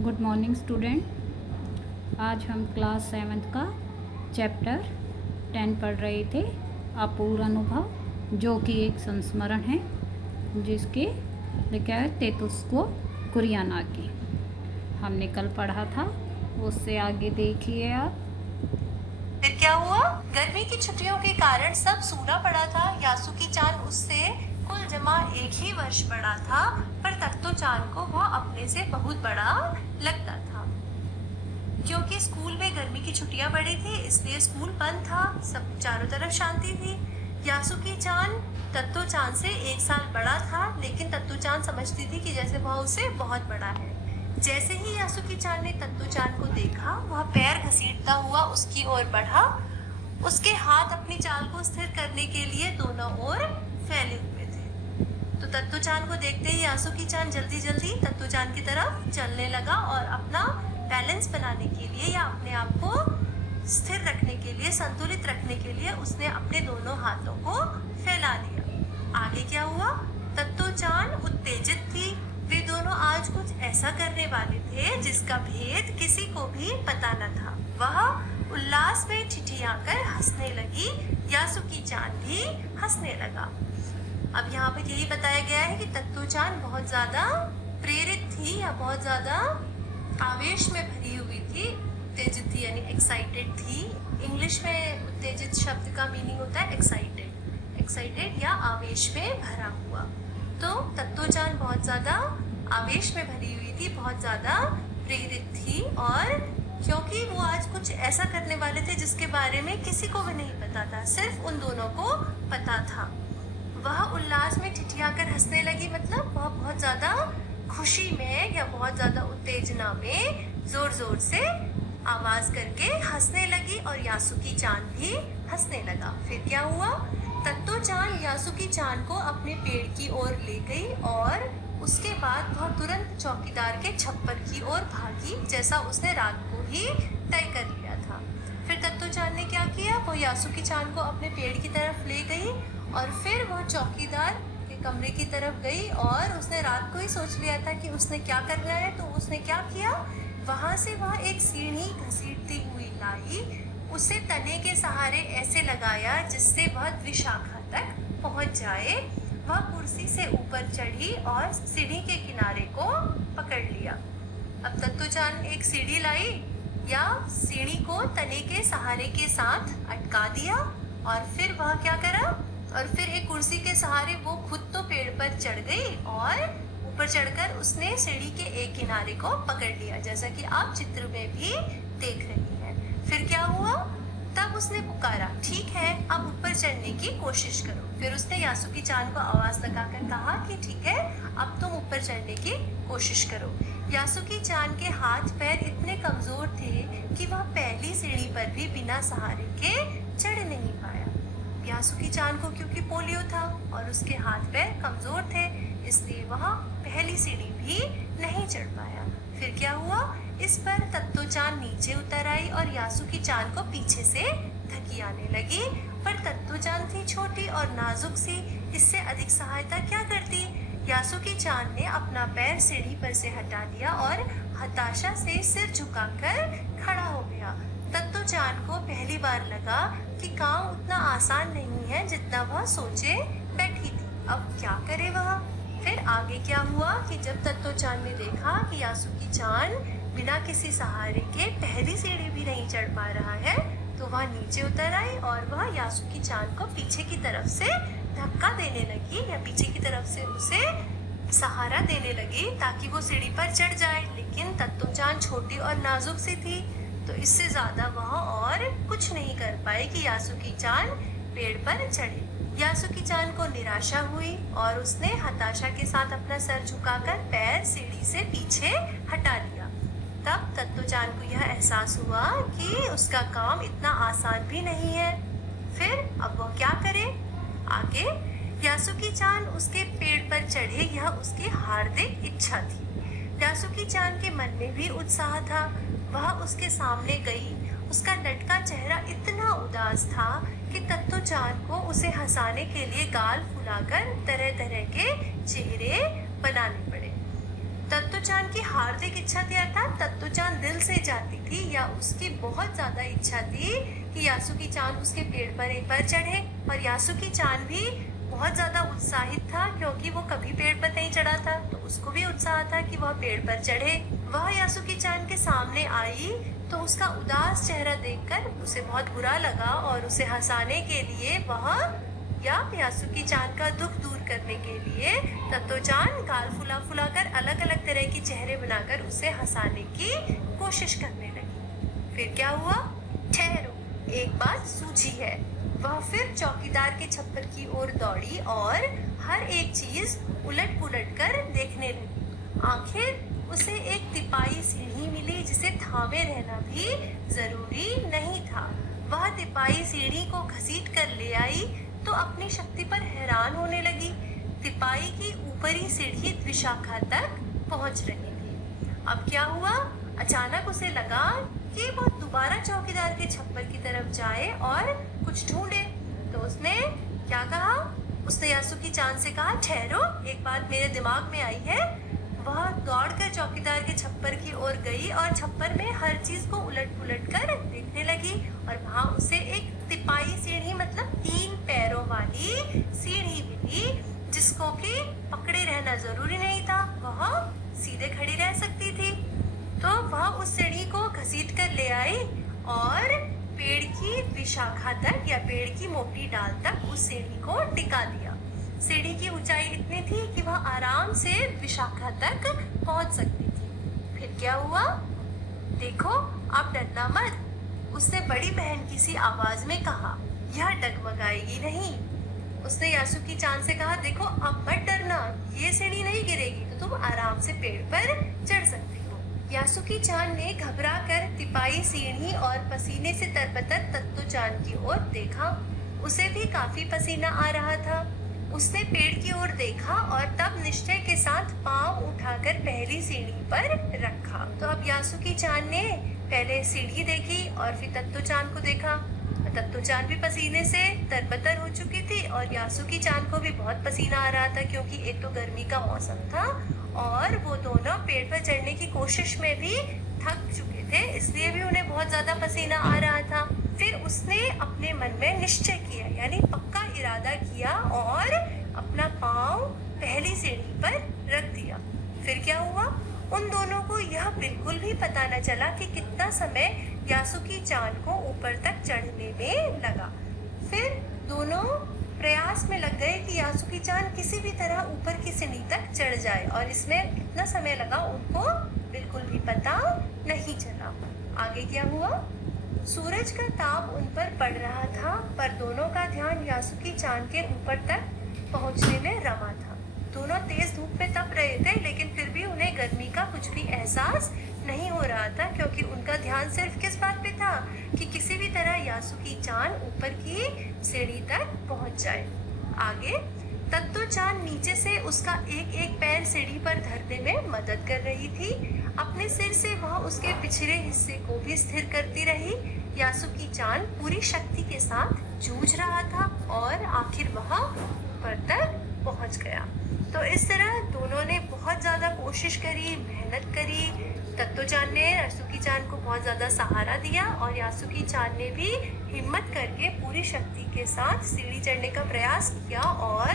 Good morning student. आज हम class 7th का चैप्टर 10 पढ़ रहे थे, अपूर्व अनुभव, जो कि एक संस्मरण है जिसके लिखा है तेतुस्को कुरियानाकी। हमने कल पढ़ा था, उससे आगे देखिए आप। फिर क्या हुआ? गर्मी की छुट्टियों के कारण सब सूना पड़ा था। यासुकी-चान उससे कुल जमा एक ही वर्ष बड़ा था, पर तत्तो-चान को वह अपने से बहुत बड़ा लगता था। क्योंकि स्कूल में गर्मी की छुट्टियां पड़ी थी, इसलिए स्कूल बंद था। सब चारों तरफ शांति थी। यासुकी-चान तत्तो-चान से एक साल बड़ा था, लेकिन तत्तो-चान समझती थी कि जैसे वह उसे बहुत बड़ा है। जैसे ही यासुकी-चान ने तत्तो-चान को देखा, वह पैर घसीटता हुआ उसकी ओर बढ़ा। उसके हाथ अपनी चाल को स्थिर करने के लिए दोनों ओर फैले हुए थे। तो तत्तो-चान को देखते ही यासुकी-चान जल्दी जल्दी तत्तो-चान की तरफ चलने लगा और अपना बैलेंस बनाने के लिए या अपने आप को स्थिर रखने के लिए, संतुलित रखने के लिए उसने अपने दोनों हाथों को फैला लिया। आगे क्या हुआ? तत्तो-चान उत्तेजित थी। वे दोनों आज कुछ ऐसा करने वाले थे जिसका भेद किसी को भी पता न था। वह उल्लास में ठिठियाकर हंसने लगी। यासुकी-चान भी हंसने लगा। अब यहाँ पे यही बताया गया है कि तत्तो-चान बहुत ज्यादा प्रेरित थी या बहुत ज्यादा आवेश में भरी हुई थी। उत्तेजित थी यानी एक्साइटेड थी। इंग्लिश में उत्तेजित शब्द का मीनिंग होता है एक्साइटेड। एक्साइटेड या आवेश में भरा हुआ। तो तत्तो-चान बहुत ज्यादा आवेश में भरी हुई थी, बहुत ज्यादा प्रेरित थी, और क्योंकि वो आज कुछ ऐसा करने वाले थे जिसके बारे में किसी को भी नहीं पता था, सिर्फ उन दोनों को पता था। वह उल्लास में ठिठियाकर हंसने लगी, मतलब वह बहुत ज्यादा खुशी में या बहुत ज्यादा उत्तेजना में जोर जोर से आवाज करके हंसने लगी, और यासुकी-चान भी हंसने लगा। फिर क्या हुआ? तत्तो-चान यासुकी-चान को अपने पेड़ की ओर ले गई और उसके बाद वह तुरंत चौकीदार के छप्पर की ओर भागी, जैसा उसने रात को ही तय कर लिया था। फिर तत्तो-चान ने क्या किया? वो यासुकी-चान को अपने पेड़ की तरफ ले गई और फिर वह चौकीदार के कमरे की तरफ गई, और उसने रात को ही सोच लिया था कि उसने क्या करना है। तो उसने क्या किया? वहां से वह एक सीढ़ी घसीटती हुई लाई, उसे तने के सहारे ऐसे लगाया जिससे वह द्विशाखा तक पहुंच जाए। वह कुर्सी से ऊपर चढ़ी और सीढ़ी के किनारे को पकड़ लिया। अब तत्तो-चान एक सीढ़ी लाई या सीढ़ी को तने के सहारे के साथ अटका दिया, और फिर वह क्या करा? और फिर एक कुर्सी के सहारे वो खुद तो पेड़ पर चढ़ गई, और ऊपर चढ़कर उसने सीढ़ी के एक किनारे को पकड़ लिया, जैसा कि आप चित्र में भी देख रही हैं। फिर क्या हुआ? तब उसने पुकारा, ठीक है, अब ऊपर चढ़ने की कोशिश करो। फिर उसने यासुकी-चान को आवाज लगाकर कहा कि ठीक है, अब तुम ऊपर चढ़ने की कोशिश करो। यासुकी-चान के हाथ पैर इतने कमजोर थे कि वह पहली सीढ़ी पर भी बिना सहारे के चढ़ नहीं पाया। यासुकी-चान को क्योंकि पोलियो था और उसके हाथ पैर कमजोर थे, इसलिए वह पहली सीढ़ी भी नहीं चढ़ पाया। फिर क्या हुआ? इस पर तत्तो-चान नीचे उतर आई और यासुकी-चान को पीछे से धक्की आने लगी, पर तत्तो-चान थी छोटी और नाजुक सी, इससे अधिक सहायता क्या करती। यासुकी-चान ने अपना पैर सीढ़ी पर से हटा लिया और हताशा से सिर झुकाकर खड़ा हो गया। तत्तो-चान को पहली बार लगा कि काम उतना आसान नहीं है जितना वह सोचे बैठी थी। अब क्या करे वह? फिर आगे क्या हुआ कि जब तत्तो-चान ने देखा कि यासुकी-चान बिना किसी सहारे के पहली सीढ़ी भी नहीं चढ़ पा रहा है, तो वह नीचे उतर आई और वह यासुकी-चान को पीछे की तरफ से धक्का देने लगी, या पीछे की तरफ से उसे सहारा देने लगी ताकि वो सीढ़ी पर चढ़ जाए। लेकिन तत्तो-चान छोटी और नाजुक सी थी, तो इससे ज्यादा वह और कुछ नहीं कर पाए कि यासुकी-चान पेड़ पर चढ़े। यासुकी-चान को निराशा हुई और उसने हताशा के साथ अपना सर झुकाकर पैर सीढ़ी से पीछे हटा लिया। तब तत्तो-चान को यह एहसास हुआ कि उसका काम इतना आसान भी नहीं है। फिर अब वह क्या करे? आगे यासुकी-चान उसके पेड़ पर चढ़े, यह उसकी हार्दिक इच्छा थी। यासुकी-चान के मन में भी उत्साह था। वह उसके सामने गई। उसका लटका चेहरा इतना उदास था कि तत्तो-चान को उसे हंसाने के लिए गाल फुलाकर तरह तरह के चेहरे बनाने पड़े। तत्तो-चान की हार्दिक इच्छा थी, अर्थात तत्तो-चान दिल से चाहती थी या उसकी बहुत ज्यादा इच्छा थी कि यासुकी-चान उसके पेड़ पर एक बार चढ़े। और यासुकी-चान भी बहुत ज्यादा उत्साहित था क्योंकि वो कभी पेड़ पर नहीं चढ़ा था, तो उसको भी उत्साह था कि वह पेड़ पर चढ़े। वह यासुकी-चान के सामने आई तो उसका उदास चेहरा देखकर उसे बहुत बुरा लगा और उसे हंसाने के लिए वह यासुकी-चान का दुख दूर करने के लिए तत्तो-चान गाल फुला फुला कर अलग अलग तरह के चेहरे बनाकर उसे हंसाने की कोशिश करने लगी। फिर क्या हुआ? ठहरो, एक बात सूझी है। वह फिर चौकीदार के छप्पर की ओर दौड़ी और हर एक चीज उलट पुलट कर देखने लगी। आखिर उसे एक तिपाई सीढ़ी मिली जिसे थामे रहना भी जरूरी नहीं था। वह तिपाई सीढ़ी को घसीट कर ले आई तो अपनी शक्ति पर हैरान होने लगी। तिपाई की ऊपरी सीढ़ी द्विशाखा तक पहुंच रही थी। अब क्या हुआ? अचानक उसे लगा कि वो दोबारा चौकीदार के छप्पर की तरफ जाए और कुछ ढूंढे। तो उसने क्या कहा? उसने यासुकी-चान से कहा, ठहरो, एक बात मेरे दिमाग में आई है। वह दौड़कर चौकीदार के छप्पर की ओर गई और छप्पर में हर चीज को उलट पुलट कर देखने लगी और वहां उसे एक तिपाई सीढ़ी मतलब 3 पैरों वाली सीढ़ी मिली जिसको कि पकड़े रहना जरूरी नहीं था, वह सीधे खड़ी रह सकती थी। तो वह उस सीढ़ी को घसीट कर ले आई और पेड़ की द्विशाखा तक या पेड़ की मोटी डाल तक उस सीढ़ी को टिका दिया। सीढ़ी की ऊंचाई इतनी थी कि वह आराम से द्विशाखा तक पहुंच सकती थी। फिर क्या हुआ? देखो, अब डरना मत, उसने बड़ी बहन की सी आवाज में कहा। यह डगमगाएगी नहीं। उसने यासुकी-चान से कहा, देखो अब मत डरना, ये सीढ़ी नहीं गिरेगी तो तुम आराम से पेड़ पर चढ़ सकती हो। यासुकी-चान ने घबरा कर तिपाई सीढ़ी और पसीने से तरबतर तत्तो-चान की ओर देखा। उसे भी काफी पसीना आ रहा था। उसने पेड़ की ओर देखा और तब निश्चय के साथ पांव उठाकर पहली सीढ़ी पर रखा। तो अब यासुकी-चान ने पहले सीढ़ी देखी और फिर तत्तो-चान को देखा। तत्तो-चान भी पसीने से तरबतर हो चुकी थी और यासुकी-चान को भी बहुत पसीना आ रहा था क्योंकि एक तो गर्मी का मौसम था और वो दोनों पेड़ पर चढ़ने की कोशिश में भी थक चुके थे, इसलिए भी उन्हें बहुत ज्यादा पसीना आ रहा था। फिर उसने अपने मन में निश्चय किया, यानी पक्का इरादा किया और अपना पांव पहली सीढ़ी पर रख दिया। फिर क्या हुआ? उन दोनों को यह बिल्कुल भी पता न चला कि कितना समय यासुकी-चान को ऊपर तक चढ़ने में लगा। फिर दोनों प्रयास में लग गए कि यासुकी-चान किसी भी तरह ऊपर की सीढ़ी तक चढ़ जाए और इसमें कितना समय लगा उनको बिल्कुल भी पता नहीं चला। आगे क्या हुआ? सूरज का ताप उन पर पड़ रहा था पर दोनों का ध्यान यासुकी-चान के ऊपर तक पहुंचने में रमा था। दोनों तेज धूप में तप रहे थे लेकिन फिर भी उन्हें गर्मी का कुछ भी एहसास नहीं हो रहा था क्योंकि उनका ध्यान सिर्फ किस बात पे था कि किसी भी तरह यासुकी-चान ऊपर की सीढ़ी तक पहुंच जाए। आगे तत्तो-चान नीचे से उसका एक एक पैर सीढ़ी पर धरने में मदद कर रही थी। अपने सिर से वह उसके पिछले हिस्से को भी स्थिर करती रही। यासुकी-चान पूरी शक्ति के साथ जूझ रहा था और आखिर वह ऊपर तक पहुंच गया। तो इस तरह दोनों ने बहुत ज्यादा कोशिश करी, मेहनत करी। तत्तो-चान ने यासुकी-चान को बहुत ज्यादा सहारा दिया और यासुकी-चान ने भी हिम्मत करके पूरी शक्ति के साथ सीढ़ी चढ़ने का प्रयास किया और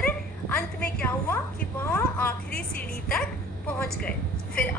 अंत में क्या हुआ कि वह आखिरी सीढ़ी तक पहुंच गए। फिर